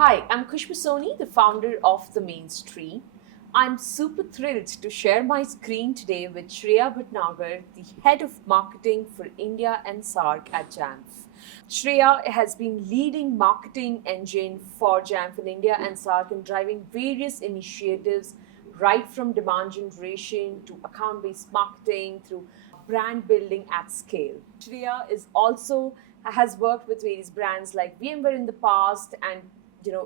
Hi, I'm Kushbu Soni, the founder of The Mainstream. I'm super thrilled to share my screen today with Shreya Bhatnagar, the head of marketing for India and SARC at Jamf. Shreya has been leading marketing engine for Jamf in India and SARC and driving various initiatives right from demand generation to account-based marketing through brand building at scale. Shreya is also has worked with various brands like VMware in the past, and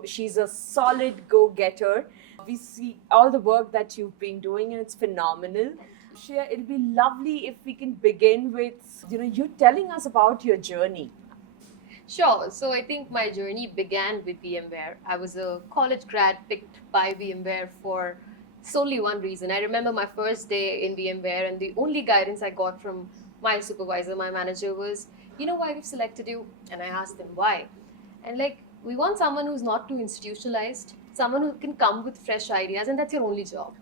she's a solid go-getter. We see all the work that you've been doing and it's phenomenal. Shreya, it'll be lovely if we can begin with you telling us about your journey. Sure. So I think my journey began with VMware. I was a college grad picked by VMware for solely one reason. I remember my first day in VMware, and the only guidance I got from my supervisor, my manager, was, "You know why we've selected you?" And I asked them why. And we want someone who's not too institutionalized, someone who can come with fresh ideas, and that's your only job.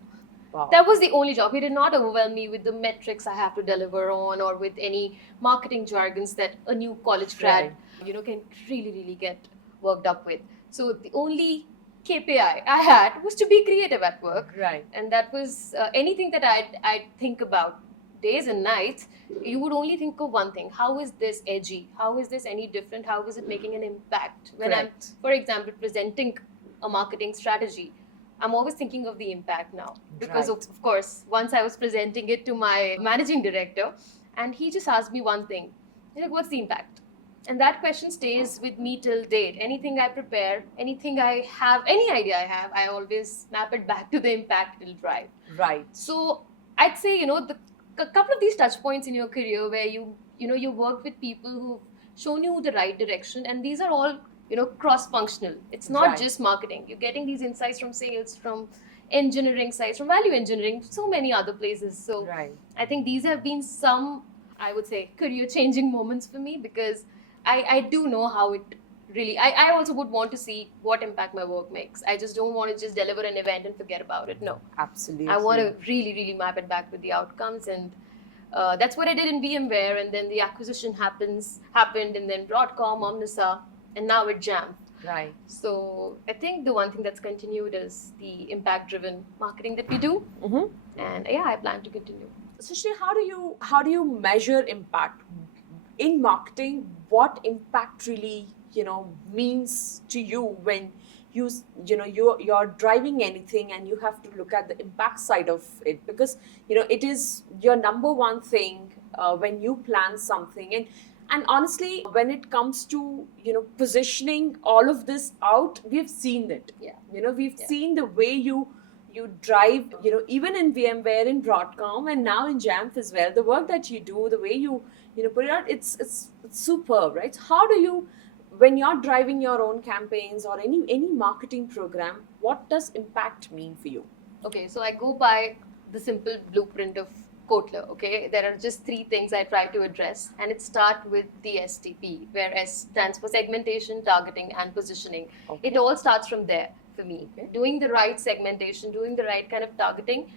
Wow. That was the only job. He did not overwhelm me with the metrics I have to deliver on or with any marketing jargons that a new college grad, can really get worked up with. So the only KPI I had was to be creative at work. Right. And that was anything that I'd think about days and nights. You would only think of one thing: how is this edgy? How is this any different? How is it making an impact? When Correct. I'm, for example, presenting a marketing strategy, I'm always thinking of the impact now. Because, Right. of course, once I was presenting it to my managing director, and he just asked me one thing. He's like, "What's the impact?" And that question stays with me till date. Anything I prepare, anything I have, any idea I have, I always map it back to the impact it'll drive. Right. So I'd say, a couple of these touch points in your career where you work with people who've shown you the right direction, and these are all, cross-functional. It's not Right. just marketing. You're getting these insights from sales, from engineering sides, from value engineering, so many other places. So Right. I think these have been some, I would say, career-changing moments for me, because I do know how it really. I also would want to see what impact my work makes. I just don't want to just deliver an event and forget about it. No, Absolutely. I want to really map it back with the outcomes, and that's what I did in VMware. And then the acquisition happened, and then Broadcom, Omnisa, and now at Jamf. Right. So I think the one thing that's continued is the impact-driven marketing that we do, and yeah, I plan to continue. So, Shreya, how do you measure impact in marketing? What impact really means to you when you're driving anything and you have to look at the impact side of it, because it is your number one thing when you plan something. And honestly, when it comes to positioning all of this out, we've seen it. Yeah. We've Yeah. seen the way you drive, even in VMware, in Broadcom, and now in Jamf as well. The work that you do, the way you put it out, it's superb, right? How do you, when you're driving your own campaigns or any marketing program, what does impact mean for you? Okay, so I go by the simple blueprint of Kotler. Okay, there are just three things I try to address, and it starts with the STP, where S stands for segmentation, targeting, and positioning. Okay. It all starts from there for me. Okay. Doing the right segmentation, doing the right kind of targeting,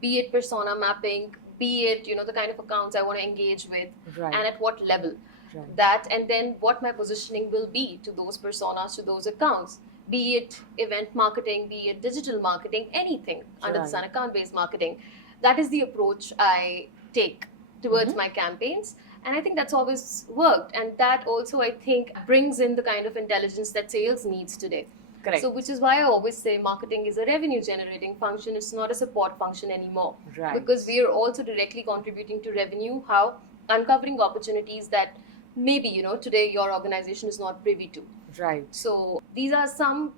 be it persona mapping, be it the kind of accounts I want to engage with, Right. and at what level. Right. That, and then what my positioning will be to those personas, to those accounts, be it event marketing, be it digital marketing, anything under the Right. sun, account-based marketing. That is the approach I take towards my campaigns, and I think that's always worked. And that also, I think, brings in the kind of intelligence that sales needs today. Correct. So, which is why I always say marketing is a revenue generating function. It's not a support function anymore. Right. Because we are also directly contributing to revenue. How? Uncovering opportunities that maybe, today your organization is not privy to. Right. So these are some,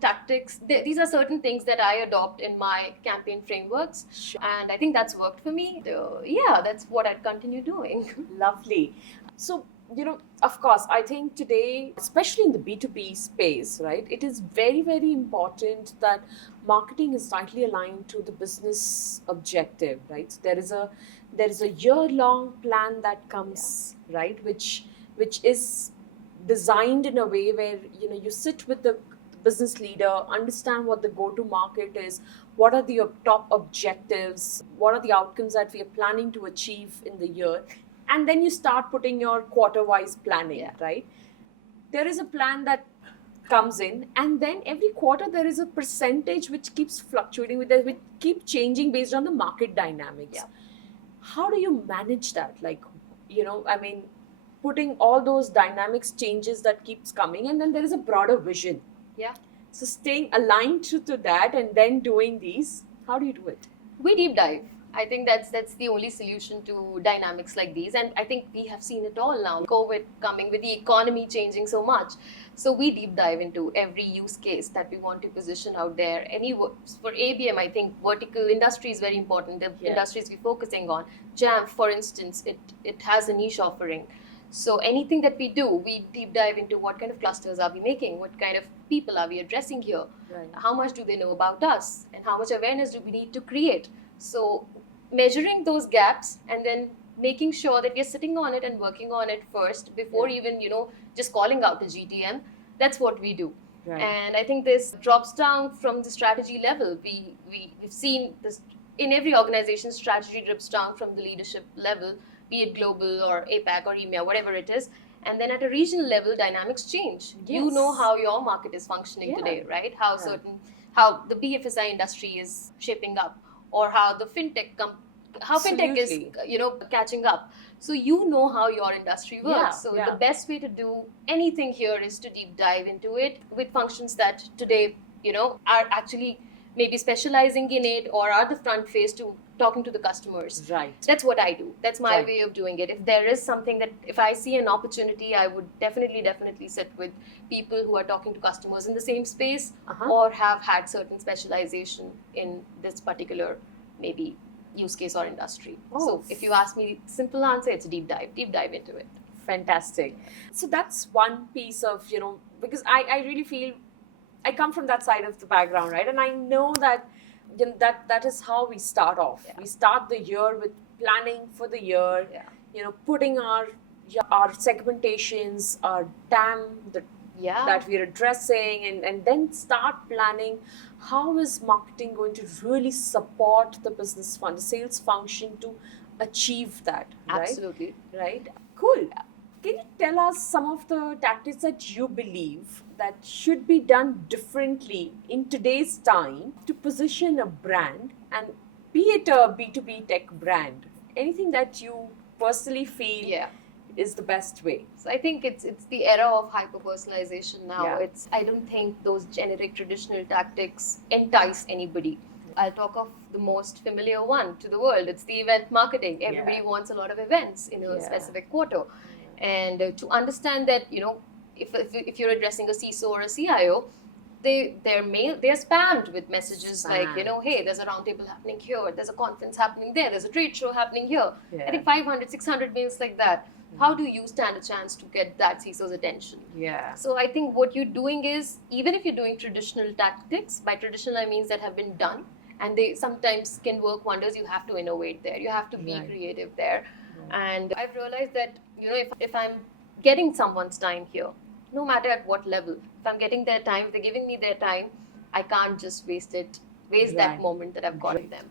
tactics. These are certain things that I adopt in my campaign frameworks. Sure. And I think that's worked for me. Yeah, that's what I'd continue doing. Lovely. So, of course, I think today, especially in the B2B space, right, it is very, very important that marketing is tightly aligned to the business objective, right? There is a year-long plan that comes, right, which is designed in a way where you sit with the business leader, understand what the go to market is, what are the top objectives, what are the outcomes that we are planning to achieve in the year, and then you start putting your quarter wise planning. Yeah. Right, there is a plan that comes in, and then every quarter there is a percentage which keeps fluctuating with that, which keep changing based on the market dynamics. Yeah. How do you manage that? Like, I mean, putting all those dynamics changes that keeps coming, and then there is a broader vision. Yeah. So staying aligned to that and then doing these, how do you do it? We deep dive. I think that's the only solution to dynamics like these, and I think we have seen it all now. COVID coming, with the economy changing so much, so we deep dive into every use case that we want to position out there. For ABM, I think vertical industry is very important. The Yeah. industries we're focusing on, Jamf, for instance, it has a niche offering. So anything that we do, we deep dive into what kind of clusters are we making, what kind of people are we addressing here, Right. how much do they know about us, and how much awareness do we need to create. So measuring those gaps and then making sure that we're sitting on it and working on it first before Yeah. even just calling out the GTM. That's what we do. Right. And I think this drops down from the strategy level. We've seen this in every organization. Strategy drips down from the leadership level, be it global or APAC or EMEA, whatever it is. And then at a regional level, dynamics change. You Yes. know how your market is functioning Yeah. today, right? How Yeah. how the BFSI industry is shaping up, or how the fintech is Absolutely. catching up. So you know how your industry works. Yeah, So yeah. the best way to do anything here is to deep dive into it with functions that today are actually maybe specializing in it or are the front face to talking to the customers. Right. That's what I do. That's my Right. way of doing it. If there is something that, if I see an opportunity, I would definitely sit with people who are talking to customers in the same space Uh-huh. or have had certain specialization in this particular maybe use case or industry. Oh. So if you ask me, simple answer, it's deep dive into it. Fantastic. So that's one piece of, because I really feel I come from that side of the background, right? And I know that that is how we start off. Yeah. We start the year with planning for the year, Yeah. putting our segmentations, our TAM, Yeah. that we're addressing, and then start planning how is marketing going to really support the business the sales function to achieve that, right? Absolutely. Right? Cool. Can you tell us some of the tactics that you believe that should be done differently in today's time to position a brand, and be it a B2B tech brand? Anything that you personally feel Yeah. is the best way? So I think it's the era of hyper personalization now. Yeah. I don't think those generic traditional tactics entice anybody. I'll talk of the most familiar one to the world. It's the event marketing. Everybody Yeah. wants a lot of events in a Yeah. specific quarter. And to understand that, if you're addressing a CISO or a CIO, they're spammed with messages like, Spam. hey, there's a roundtable happening here, there's a conference happening there, there's a trade show happening here. Yeah. I think 500, 600 mails like that. How do you stand a chance to get that CISO's attention? Yeah. So I think what you're doing is, even if you're doing traditional tactics, by traditional I mean that have been done, and they sometimes can work wonders, you have to innovate there. You have to be Right. creative there. Right. And I've realized that, if I'm getting someone's time here, no matter at what level, if I'm getting their time, if they're giving me their time, I can't just waste that Right. moment that I've gotten Right. them.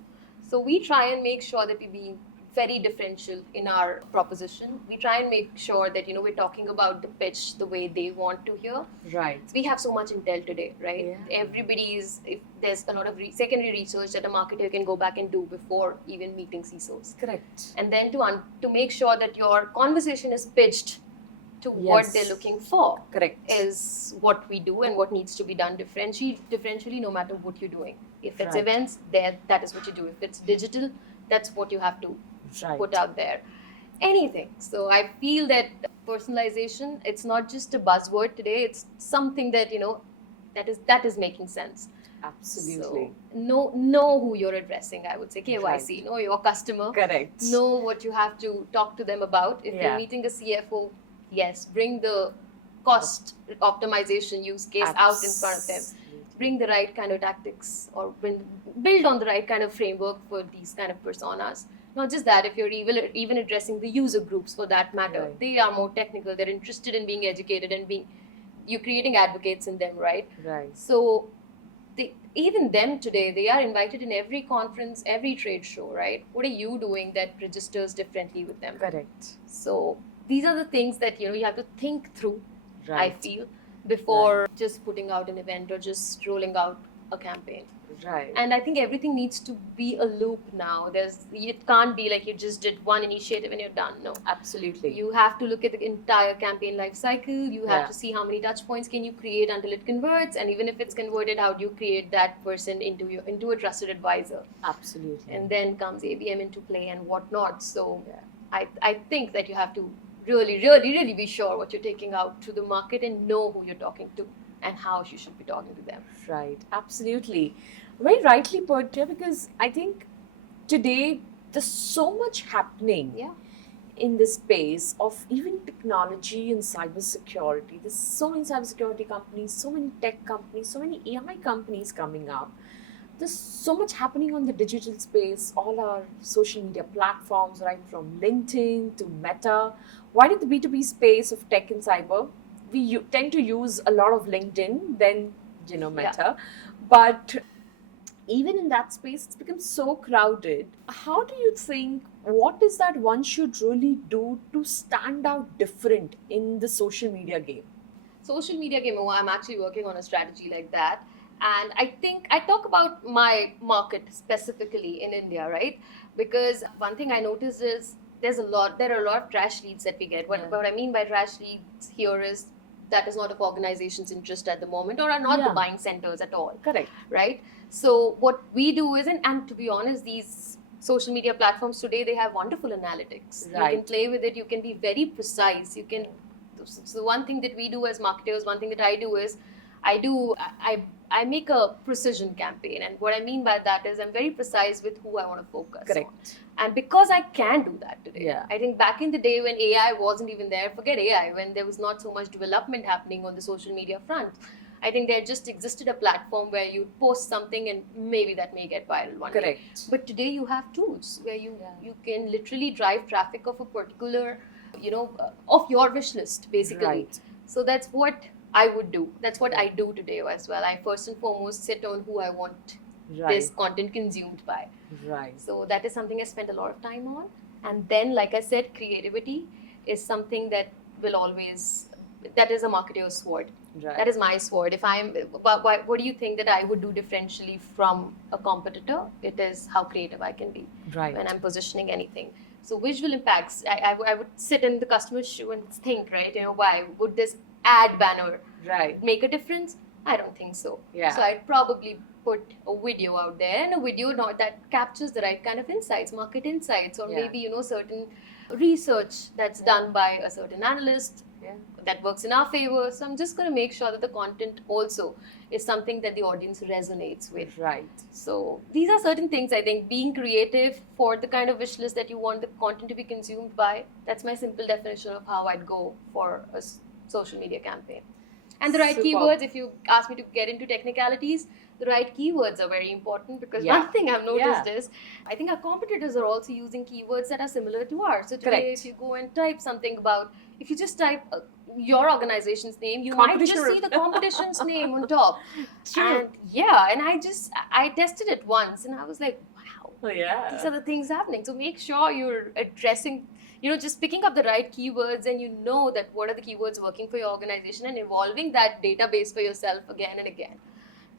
So we try and make sure that we be very differential in our proposition. We try and make sure that we're talking about the pitch the way they want to hear. Right. We have so much intel today, right? Yeah. If there's a lot of secondary research that a marketer can go back and do before even meeting CISOs, Correct. and then to make sure that your conversation is pitched to what Yes. they're looking for Correct. is what we do and what needs to be done differentially, no matter what you're doing. If it's Right. events, that is what you do. If it's digital, that's what you have to Right. put out there. Anything. So I feel that personalization, it's not just a buzzword today, it's something that that is making sense. Absolutely. So know who you're addressing, I would say. KYC, know your customer, Correct. know what you have to talk to them about. If Yeah. you're meeting a CFO, yes, bring the cost optimization use case out in front of them. Absolutely. Bring the right kind of tactics, or build on the right kind of framework for these kind of personas. Not just that, if you're even addressing the user groups for that matter, Right. they are more technical, they're interested in being educated and you're creating advocates in them, right? Right. So even them today, they are invited in every conference, every trade show, right? What are you doing that registers differently with them? Correct. So these are the things that you have to think through. Right. I feel before just putting out an event or just rolling out a campaign. Right. And I think everything needs to be a loop now. It can't be like you just did one initiative and you're done. No. Absolutely. You have to look at the entire campaign life cycle. You have Yeah. to see how many touch points can you create until it converts, and even if it's converted, how do you create that person into a trusted advisor? Absolutely. And then comes ABM into play and whatnot. So Yeah. I think that you have to really be sure what you're taking out to the market and know who you're talking to and how you should be talking to them. Right, absolutely. Very rightly put, yeah, because I think today there's so much happening Yeah. in this space of even technology and cybersecurity. There's so many cybersecurity companies, so many tech companies, so many AI companies coming up. There's so much happening on the digital space, all our social media platforms, right from LinkedIn to Meta. Why did the B2B space of tech and cyber? We tend to use a lot of LinkedIn, then, Meta. But even in that space, it's become so crowded. How do you think, what is that one should really do to stand out different in the social media game? Social media game, I'm actually working on a strategy like that. And I think I talk about my market specifically in India, right? Because one thing I noticed is there are a lot of trash leads that we get. What I mean by trash leads here is that is not of organization's interest at the moment or are not Yeah. the buying centers at all, Correct. right? So what we do is, and to be honest, these social media platforms today, they have wonderful analytics. You Right. can play with it, you can be very precise, you can. So one thing that we do as marketers, one thing that I do is I make a precision campaign, and what I mean by that is I'm very precise with who I want to focus on. Correct. And because I can do that today, Yeah. I think back in the day when AI wasn't even there, forget AI, when there was not so much development happening on the social media front, I think there just existed a platform where you post something and maybe that may get viral one day. Correct. But today you have tools where you Yeah. you can literally drive traffic of a particular, of your wish list basically. Right. So that's what I would do. That's what I do today as well. I first and foremost sit on who I want Right. this content consumed by. Right. So that is something I spent a lot of time on. And then, like I said, creativity is something that that is a marketer's sword. Right. That is my sword. What do you think that I would do differentially from a competitor? It is how creative I can be Right. when I'm positioning anything. So visual impacts, I would sit in the customer's shoe and think, right, why would this ad banner Right. make a difference? I don't think so. Yeah. So I'd probably put a video out there, and a video not that captures the right kind of insights, market insights, or Yeah. maybe certain research that's done by a certain analyst Yeah. that works in our favor. So I'm just going to make sure that the content also is something that the audience resonates with. Right. So these are certain things. I think being creative for the kind of wish list that you want the content to be consumed by, that's my simple definition of how I'd go for a social media campaign. And the right Superb. keywords, if you ask me to get into technicalities, the right keywords are very important, because Yeah. one thing I've noticed Yeah. is I think our competitors are also using keywords that are similar to ours. So today, Correct. if you go and type something about, if you just type your organization's name, you might just Competition see the competition's name on top. True. And yeah, and I tested it once and I was like, wow, Oh, yeah. these are the things happening. So make sure you're addressing, just picking up the right keywords, and that what are the keywords working for your organization, and evolving that database for yourself again and again.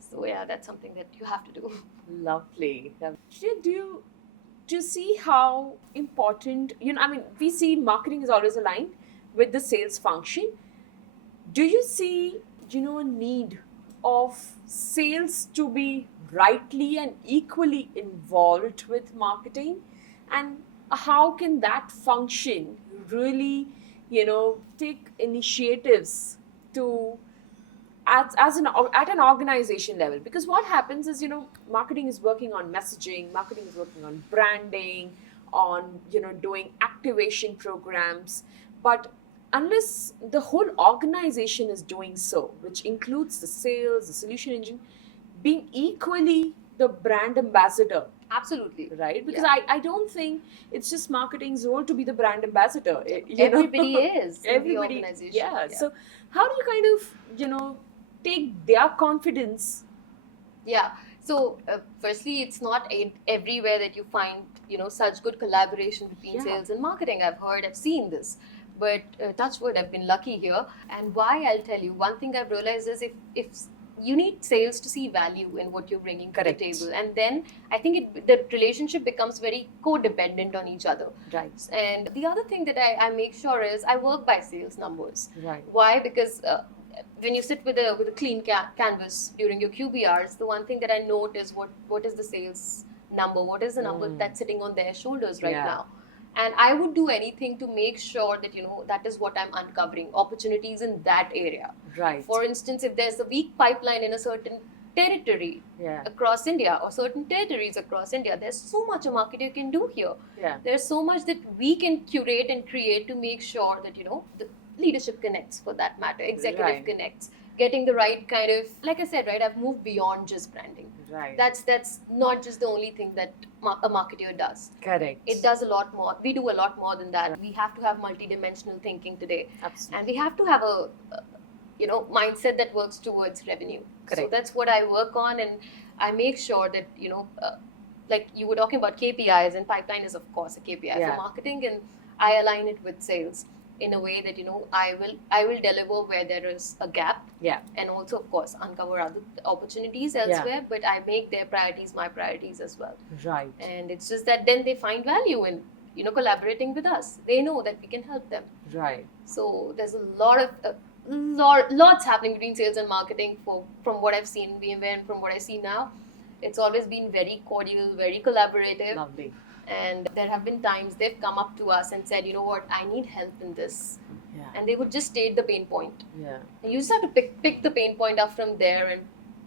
So yeah, that's something that you have to do. Lovely. Do you see how important, we see marketing is always aligned with the sales function. Do you see, a need of sales to be rightly and equally involved with marketing? And how can that function really, take initiatives to at an organization level? Because what happens is, marketing is working on messaging, marketing is working on branding, on doing activation programs, but unless the whole organization is doing so, which includes the sales, the solution engine, being equally the brand ambassador, Absolutely. right? Because Yeah. I don't think it's just marketing's role to be the brand ambassador. Everybody is in the Everybody, organization. yeah. So how do you kind of, take their confidence? Yeah. So, firstly, it's not everywhere that you find, such good collaboration between Yeah. sales and marketing. I've seen this. but touch wood, I've been lucky here. And why, I'll tell you. One thing I've realized is if you need sales to see value in what you're bringing to Correct. the table, and then I think the relationship becomes very codependent on each other. Right. And the other thing that I make sure is I work by sales numbers. Right. Why? Because when you sit with a clean canvas during your QBRs, the one thing that I note is what is the sales number, what is the number that's sitting on their shoulders right Yeah. now. And I would do anything to make sure that that is what I'm uncovering, opportunities in that area. Right. For instance, if there's a weak pipeline in a certain territory Yeah. across India or certain territories across India, there's so much a marketer can do here. Yeah. There's so much that we can curate and create to make sure that the leadership connects, for that matter, executive Right. connects, getting the right kind of, like I said, right, I've moved beyond just branding. Right. That's not just the only thing that a marketer does. Correct. It does a lot more. We do a lot more than that. We have to have multidimensional thinking today, Absolutely. and we have to have a mindset that works towards revenue. So Correct. that's what I work on, and I make sure that like you were talking about KPIs, and pipeline is of course a KPI Yeah. for marketing, and I align it with sales in a way that I will deliver where there is a gap, Yeah. and also of course uncover other opportunities elsewhere. But I make their priorities my priorities as well, Right. and it's just that then they find value in collaborating with us. They know that we can help them. Right. So there's a lot of lots happening between sales and marketing from what I've seen in VMware and from what I see now. It's always been very cordial, very collaborative. Lovely. And there have been times they've come up to us and said, you know what, I need help in this. Yeah. And they would just state the pain point. Yeah. And you just have to pick the pain point up from there and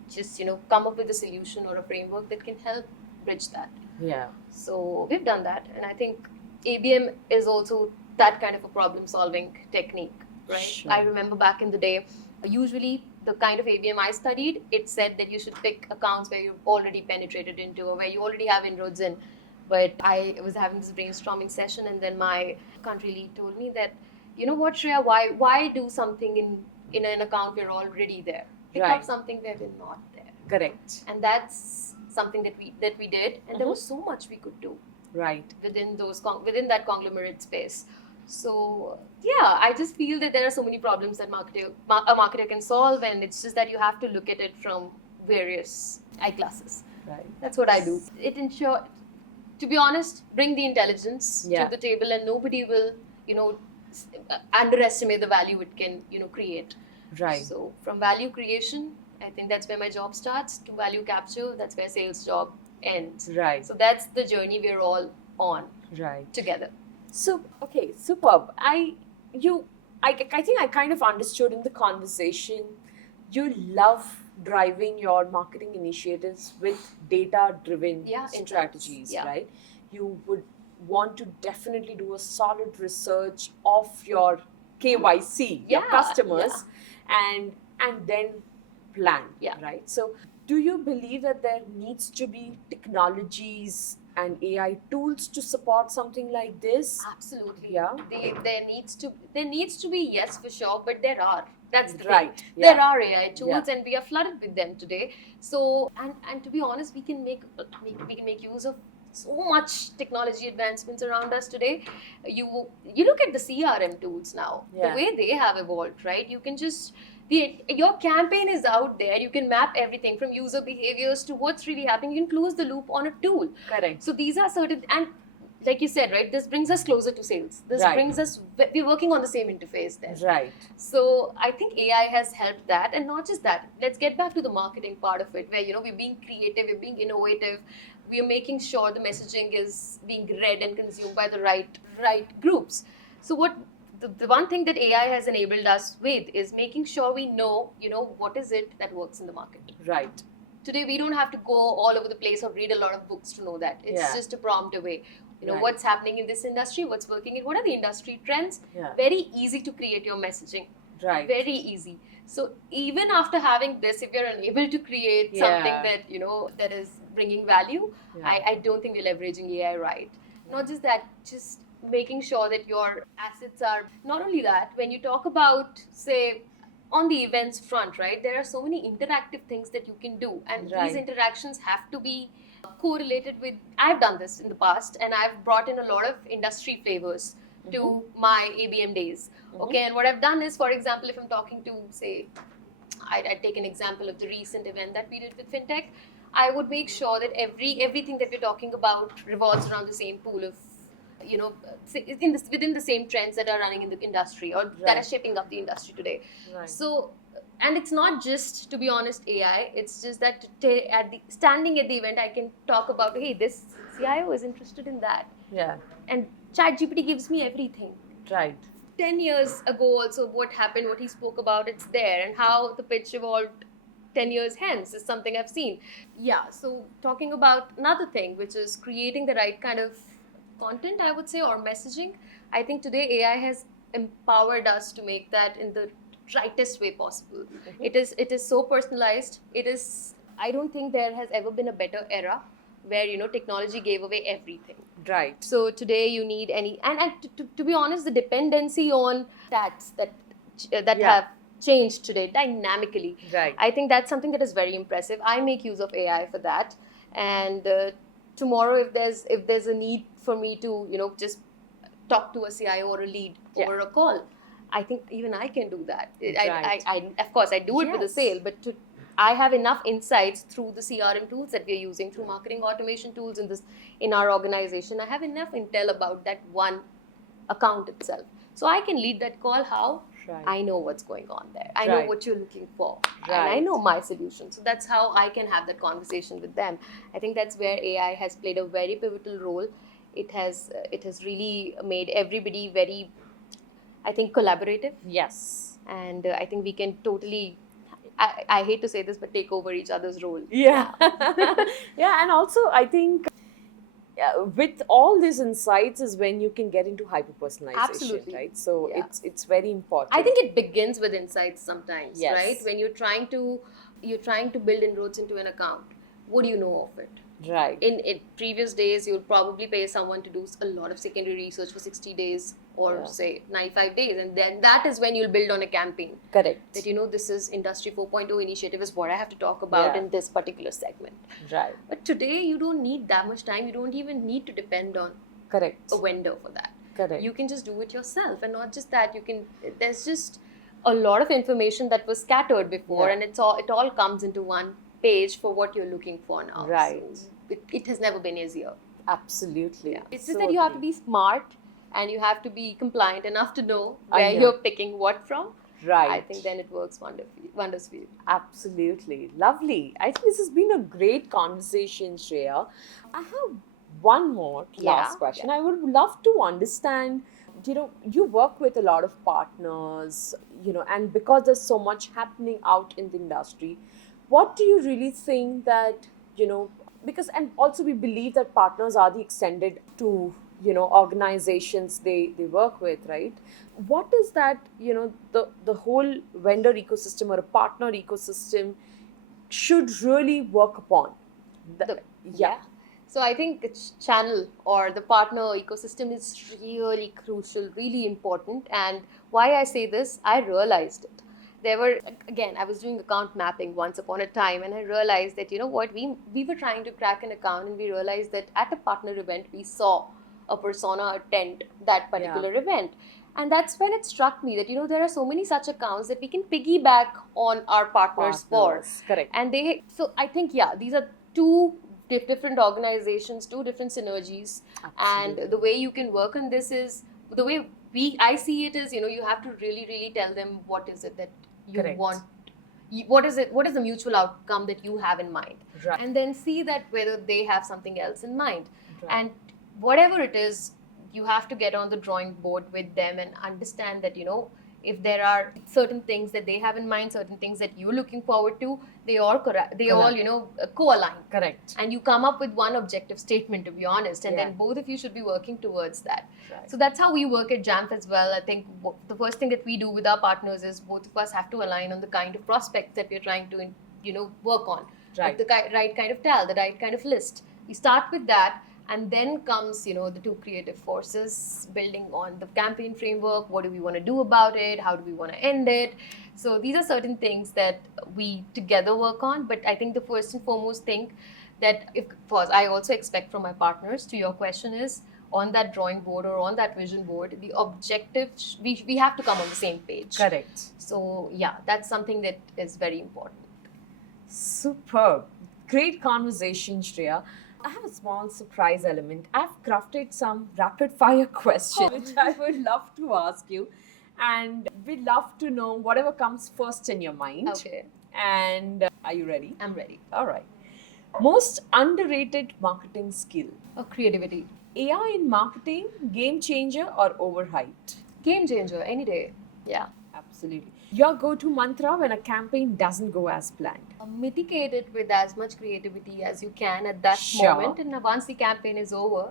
just, come up with a solution or a framework that can help bridge that. Yeah. So we've done that. And I think ABM is also that kind of a problem solving technique, right? Sure. I remember back in the day, usually the kind of ABM I studied, it said that you should pick accounts where you've already penetrated into or where you already have inroads in. But I was having this brainstorming session, and then my country lead told me that, you know what, Shreya, why do something in an account we're already there? Pick Right. up something where we're not there. Correct. And that's something that we did, and there was so much we could do Right. within within that conglomerate space. So yeah, I just feel that there are so many problems that a marketer can solve, and it's just that you have to look at it from various eyeglasses. Right. That's what I do. It ensure, to be honest, bring the intelligence Yeah. to the table, and nobody will, underestimate the value it can, create. Right. So from value creation, I think that's where my job starts. To value capture, that's where sales job ends. Right. So that's the journey we're all on Right. together. So, okay, superb. I think I kind of understood in the conversation, you love driving your marketing initiatives with data-driven Yeah, insights. strategies, Yeah. right? You would want to definitely do a solid research of your KYC, your Yeah, customers, and then plan, Yeah. right? So, do you believe that there needs to be technologies and AI tools to support something like this? Absolutely. Yeah. There needs to be, yes, for sure, but there are. That's the Right. thing. Yeah. There are AI tools, Yeah. and we are flooded with them today. So, and to be honest, we can make use of so much technology advancements around us today. You look at the CRM tools now, Yeah. the way they have evolved, right? You can just your campaign is out there. You can map everything from user behaviors to what's really happening. You can close the loop on a tool. Correct. So these are certain, and like you said, right, this brings us closer to sales. This Right. brings us, we're working on the same interface there. Right. So I think AI has helped that, and not just that. Let's get back to the marketing part of it, where we're being creative, we're being innovative, we're making sure the messaging is being read and consumed by the right groups. So what the one thing that AI has enabled us with is making sure we know, what is it that works in the market. Right. Today we don't have to go all over the place or read a lot of books to know that. It's Yeah. just a prompt away. Right. What's happening in this industry, what's working in, what are the industry trends. Yeah. Very easy to create your messaging. Right. Very easy. So even after having this, if you're unable to create something Yeah. that that is bringing value, Yeah. I don't think we're leveraging AI right. Not just that, just making sure that your assets are, not only that, when you talk about, say, on the events front, right, there are so many interactive things that you can do, and Right. these interactions have to be correlated with, I've done this in the past, and I've brought in a lot of industry flavors to my ABM days. Okay, and what I've done is, for example, if I'm talking to, say, I'd take an example of the recent event that we did with FinTech. I would make sure that everything that we're talking about revolves around the same pool of, within the same trends that are running in the industry or that are shaping up the industry today. Right. So, and it's not just, to be honest, AI. It's just that standing at the event, I can talk about, hey, this CIO is interested in that, Yeah. and ChatGPT gives me everything. Right. 10 years ago also, what happened, what he spoke about, it's there, and how the pitch evolved 10 years hence is something I've seen. Yeah, so talking about another thing, which is creating the right kind of content, I would say, or messaging. I think today AI has empowered us to make that in the rightest way possible. It is so personalized. I don't think there has ever been a better era where technology gave away everything. Right. So today you need to be honest, the dependency on stats that have changed today dynamically. Right. I think that's something that is very impressive. I make use of AI for that, and tomorrow if there's a need for me to just talk to a CIO or a lead over a call, I think even I can do that. Right. I of course I do it with a sale, but I have enough insights through the CRM tools that we're using, through marketing automation tools in our organization. I have enough intel about that one account itself. So I can lead that call. How? Right. I know what's going on there. I know Right. what you're looking for. Right. And I know my solution. So that's how I can have that conversation with them. I think that's where AI has played a very pivotal role. It has really made everybody very, I think, collaborative. Yes. And I think we can totally, I hate to say this, but take over each other's role. Yeah. Yeah, and also I think with all these insights is when you can get into hyper personalization. Absolutely. Right? So Yeah. it's very important. I think it begins with insights sometimes, Yes. right? When you're trying to build inroads into an account, what do you know of it? Right. In previous days, you'll probably pay someone to do a lot of secondary research for 60 days or say 95 days, and then that is when you'll build on a campaign. Correct. That this is Industry 4.0 initiative is what I have to talk about in this particular segment. Right. But today, you don't need that much time. You don't even need to depend on Correct. a vendor for that. Correct. You can just do it yourself, and not just that. There's just a lot of information that was scattered before, and it all comes into one page for what you're looking for now. Right. So it has never been easier. Absolutely. Yeah. It's So just that you have to agree. be smart and you have to be compliant enough to know I where know. you're picking what from. Right. I think then it works wonders for you. Absolutely. Lovely. I think this has been a great conversation, Shreya. I have one more last question. I would love to understand, you work with a lot of partners, and because there's so much happening out in the industry, what do you really think that, because, and also we believe that partners are the extended to, organizations they work with, right? What is that, the whole vendor ecosystem or a partner ecosystem should really work upon? So I think the channel or the partner ecosystem is really crucial, really important. And why I say this, I realized it. I was doing account mapping once upon a time, and I realized that, we were trying to crack an account, and we realized that at a partner event, we saw a persona attend that particular event. And that's when it struck me that, there are so many such accounts that we can piggyback on our partners for. Correct. And so I think, these are two different organizations, two different synergies. Absolutely. And the way you can work on this is, the way I see it is, you have to really, really tell them what is it that you want. What is the mutual outcome that you have in mind? Right. And then see that whether they have something else in mind. Right. And whatever it is, you have to get on the drawing board with them and understand that, if there are certain things that they have in mind, certain things that you're looking forward to, they all co-align. Correct. And you come up with one objective statement, to be honest, and then both of you should be working towards that. Right. So that's how we work at Jamf as well. I think the first thing that we do with our partners is both of us have to align on the kind of prospects that we're trying to, work on. Right. The right kind of tell, the right kind of list. We start with that. And then comes, the two creative forces, building on the campaign framework. What do we want to do about it? How do we want to end it? So these are certain things that we together work on. But I think the first and foremost thing that, I also expect from my partners, to your question, is on that drawing board or on that vision board, the objective, we have to come on the same page. Correct. So yeah, that's something that is very important. Superb. Great conversation, Shreya. I have a small surprise element. I've crafted some rapid fire questions which I would love to ask you. And we'd love to know whatever comes first in your mind. Okay, And are you ready? I'm ready. All right. Most underrated marketing skill. Creativity. AI in marketing, game changer or overhyped? Game changer, any day. Yeah. Absolutely. Your go to mantra when a campaign doesn't go as planned. Mitigate it with as much creativity as you can at that Sure. moment. And once the campaign is over,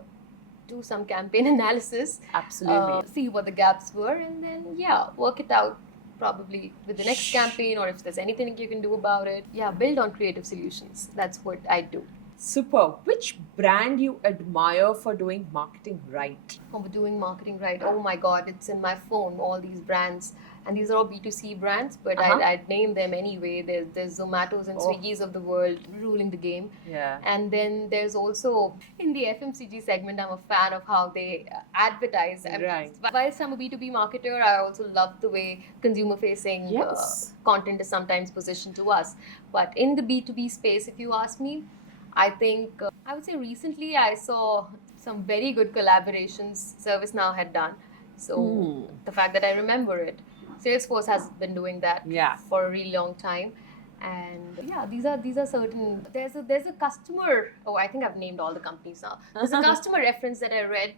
do some campaign analysis, Absolutely. see what the gaps were, and then, yeah, work it out probably with the next campaign, or if there's anything you can do about it. Yeah, build on creative solutions. That's what I do. Super. Which brand you admire for doing marketing right? For doing marketing right, oh my god, it's in my phone, all these brands. And these are all B2C brands, but I'd name them anyway. There's Zomatos and Swiggies of the world ruling the game. Yeah. And then there's also, in the FMCG segment, I'm a fan of how they advertise. Right. Whilst I'm a B2B marketer, I also love the way consumer-facing Yes. content is sometimes positioned to us. But in the B2B space, if you ask me, I think, I would say recently I saw some very good collaborations ServiceNow had done. So the fact that I remember it, Salesforce has been doing that Yeah. for a really long time. And yeah, these are certain. There's a customer. Oh, I think I've named all the companies now. There's a customer reference that I read.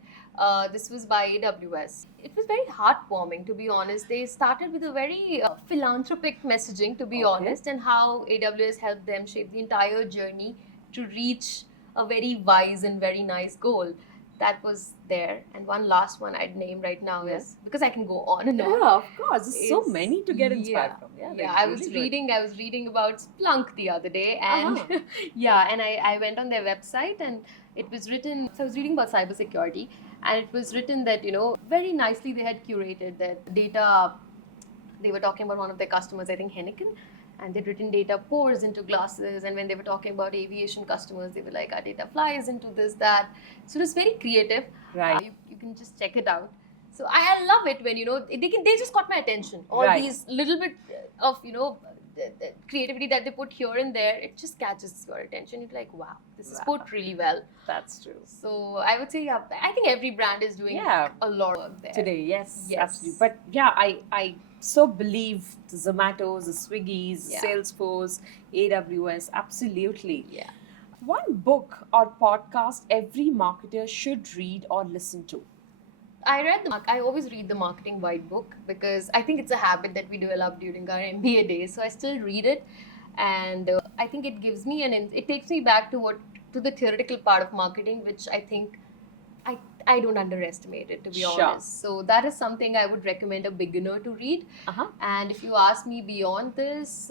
This was by AWS. It was very heartwarming, to be honest. They started with a very philanthropic messaging, to be Okay. honest, and how AWS helped them shape the entire journey to reach a very wise and very nice goal. That was there. And one last one I'd name right now Yeah. is, because I can go on and on. Yeah, of course. There's so is- many to get inspired yeah, from. Yeah, they're I was really good. I was reading about Splunk the other day, and Uh-huh. yeah, and I went on their website, and it was written. So I was reading about cybersecurity, and it was written that, very nicely they had curated that data. They were talking about one of their customers, I think Heineken, and they'd written data pours into glasses. And when they were talking about aviation customers, they were like, our data flies into this, that. So it was very creative. Right. You can just check it out. So I love it when, they just got my attention. All Right. these little bit of, the creativity that they put here and there, it just catches your attention. You're like, wow, this is Wow. put really well. That's true. So I would say, yeah, I think every brand is doing Yeah. a lot of work there. Today, yes, Yes. absolutely. But yeah, I so believe the Zomatos, the Swiggies, Yeah. Salesforce, AWS, absolutely. Yeah. One book or podcast every marketer should read or listen to. I always read the Marketing White Book, because I think it's a habit that we developed during our MBA days. So I still read it, and I think it gives me it takes me back to the theoretical part of marketing, which I think I don't underestimate it, to be Sure. honest. So that is something I would recommend a beginner to read. Uh-huh. And if you ask me beyond this,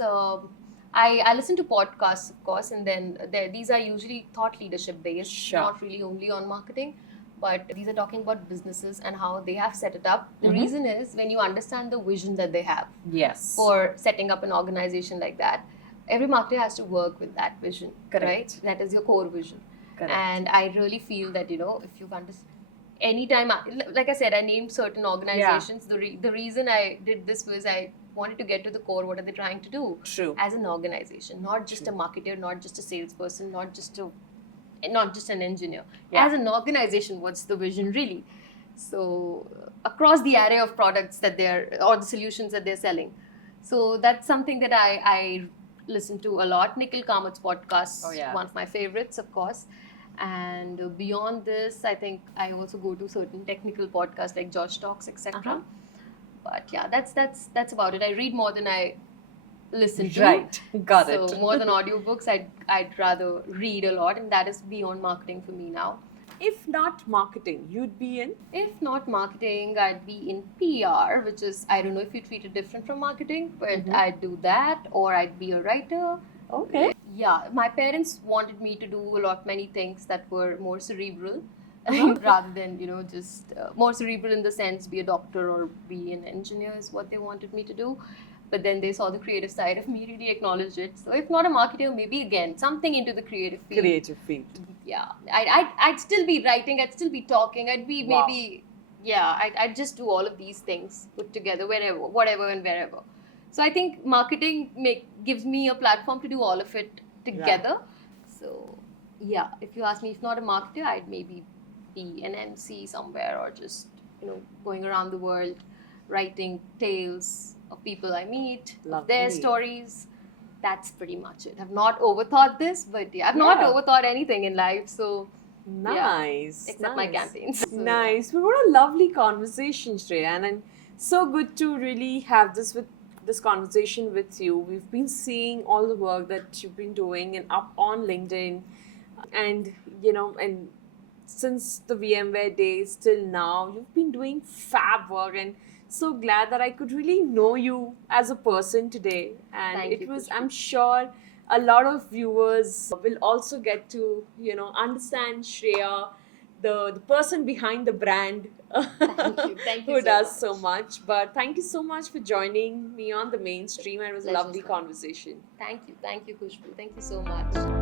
I listen to podcasts, of course, and then these are usually thought leadership based, Sure. not really only on marketing, but these are talking about businesses and how they have set it up. The Mhm. reason is, when you understand the vision that they have Yes. for setting up an organization like that, every marketer has to work with that vision, Correct. right? That is your core vision. Correct. And I really feel that, if you've understood, anytime, like I said, I named certain organizations. The reason I did this was I wanted to get to the core. What are they trying to do True. as an organization? Not just a marketer, not just a salesperson, not just an engineer. Yeah. As an organization, what's the vision really? So across the array of products that or the solutions that they're selling. So that's something that I listen to a lot. Nikhil Kamat's podcast, Oh, yeah. one of my favorites, of course. And beyond this, I think I also go to certain technical podcasts like Josh Talks, etc. Uh-huh. But yeah, that's about it. I read more than I listen to. Right. Got So it. more than audiobooks, I'd rather read a lot, and that is beyond marketing for me now. If not marketing, you'd be in? If not marketing, I'd be in PR, which is, I don't know if you treat it different from marketing, but Mhm. I'd do that, or I'd be a writer. Okay. Yeah, my parents wanted me to do many things that were more cerebral, Uh-huh. rather than, just more cerebral in the sense, be a doctor or be an engineer is what they wanted me to do. But then they saw the creative side of me, really acknowledged it. So if not a marketer, maybe again something into the creative field. Creative field. Yeah, I'd still be writing. I'd still be talking. I'd be Wow. maybe yeah. I'd just do all of these things put together wherever, whatever, and wherever. So I think marketing gives me a platform to do all of it together. So yeah, if you ask me, if not a marketer, I'd maybe be an MC somewhere, or just going around the world writing tales of people I meet, of their Lovely. stories. That's pretty much it. I've not overthought this, but yeah, I've not Yeah. overthought anything in life. So Nice. except my nice. campaigns. So, yeah. Nice. But what a lovely conversation, Shreya. And so good to really have this conversation with you. We've been seeing all the work that you've been doing and up on LinkedIn. And and since the VMware days till now, you've been doing fab work, and so glad that I could really know you as a person today. And Thank it you, was, Khushbu. I'm sure, a lot of viewers will also get to understand Shreya, the person behind the brand. Thank you Who so does so much. much. But thank you so much for joining me on the mainstream. It was a Pleasure's lovely mine. conversation. Thank you, Khushbu. Thank you so much.